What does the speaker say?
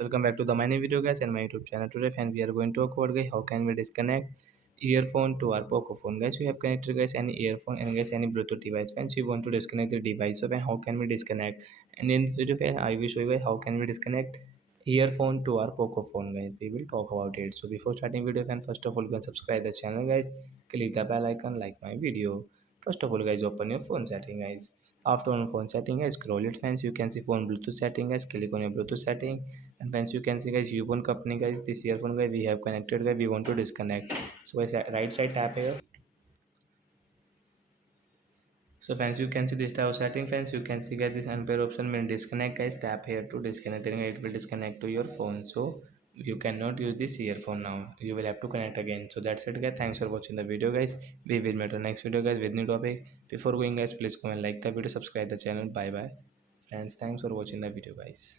welcome back to the my new video guys and my YouTube channel. Today friend we are going to talk about guys how can we disconnect earphone to our Poco phone. Guys, you have connected guys any earphone and guys any Bluetooth device. Friends, you want to disconnect the device, so then how can we disconnect? And in this video friend I will show you guys how can we disconnect earphone to our Poco phone. Guys, we will talk about it. So before starting video friend, first of all you can subscribe the channel guys, click the bell icon, like my video. First of all guys, open your phone setting guys. After on phone setting guys, scroll it friends, you can see phone Bluetooth setting guys, click on your Bluetooth setting. And friends, you can see guys ubon company guys, this earphone guys we have connected guys, we want to disconnect. So guys, right side tap here. So friends, you can see this type of setting. Friends, you can see guys this unpair option mean disconnect guys, tap here to disconnect, then it will disconnect to your phone. So you cannot use this earphone now, you will have to connect again. So that's it guys, thanks for watching the video guys. We will meet the next video guys with new topic. Before going guys, please comment, like the video, subscribe the channel. Bye bye friends, thanks for watching the video guys.